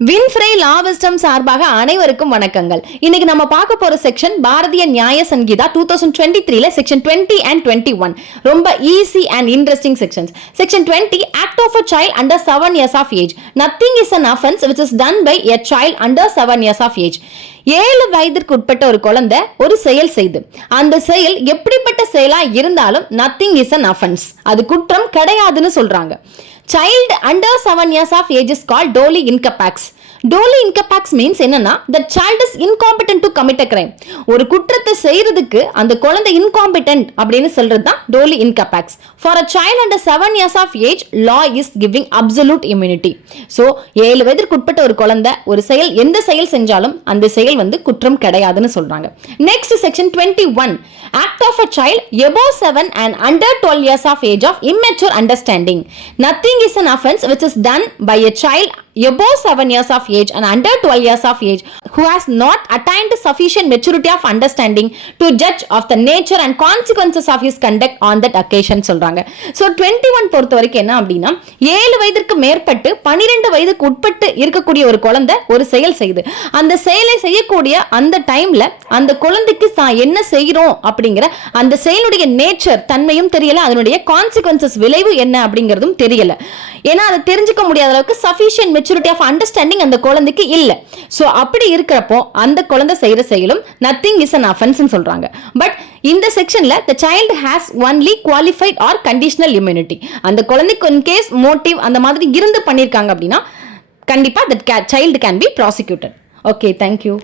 Winfrey லா wisdom சார்பாக அனைவருக்கும் வணக்கங்கள். இன்னைக்கு நம்ம பார்க்க போற செக்ஷன் பாரதிய நியாய சங்கீதா 2023ல செக்ஷன் 20 and 21. ரொம்ப easy and interesting sections. Section 20 act of a child under 7 years of age. Nothing is an offense which is done by a child under 7 years of age. 7 வயதிற்கு உட்பட்ட ஒரு குழந்தை ஒரு செயல் செய்து அந்த செயல் எப்படிப்பட்ட செயலா இருந்தாலும் nothing is an offense. அது குற்றம் கிடையாதுன்னு சொல்றாங்க. Child under 7 years of age is called doli incapax. Doli incapax means என்னன்னா the child is incompetent to commit a crime. ஒரு குற்றத்தை செய்யறதுக்கு அந்த குழந்தை incompetent அப்படின்னு சொல்றது தான் doli incapax. For a child under 7 years of age, law is giving absolute immunity. So 7 வயதிற்கு உட்பட்ட ஒரு குழந்தை ஒரு செயல் எந்த செயல் செஞ்சாலும் அந்த செயல் குற்றம் கிடையாதுன்னு சொல்றாங்க. Next section 21. Act of a child above 7 and under 12 years of age of immature understanding. Nothing is an offense which is done by a child above 7 years of age and under 12 years of age who has not attained sufficient maturity of understanding to judge of the nature and consequences of his conduct on that occasion சொல்றாங்க. So 21 பொறுத்த வரைக்கும் என்ன அப்படின்னா 7 வயதிற்கு மேற்பட்டு 12 வயதுக்கு உட்பட்டு இருக்கக்கூடிய ஒரு குழந்தை ஒரு செயல் செய்யுது. அந்த செயலை செய்யக்கூடிய அந்த டைம்ல அந்த குழந்தைக்கு என்ன செய்கிறோம் அப்படிங்கிற அந்த செயலுடைய நேச்சர் தன்மையும் தெரியல, அதனுடைய கான்சிக்வன்சஸ் விளைவு என்ன அப்படிங்கிறதும் தெரியல. ஏன்னா அதை தெரிஞ்சுக்க முடியாத அளவுக்கு சஃபிஷியன்ட் மெச்சூரிட்டி ஆஃப் அண்டர்ஸ்டாண்டிங் அந்த குழந்தைக்கு இல்ல. சோ அப்படி இருக்கிறப்போ அந்த குழந்தை செய்யற செயலும் நத்திங் இஸ் அன் அஃபென்ஸ் சொல்றாங்க. பட் இந்த செக்ஷன்ல the child has only qualified or conditional immunity. அந்த குழந்தைக்கு in case motive அந்த மாதிரி இருந்து பண்ணிருக்காங்க அப்படின்னா கண்டிப்பா that child can be prosecuted. Okay, thank you.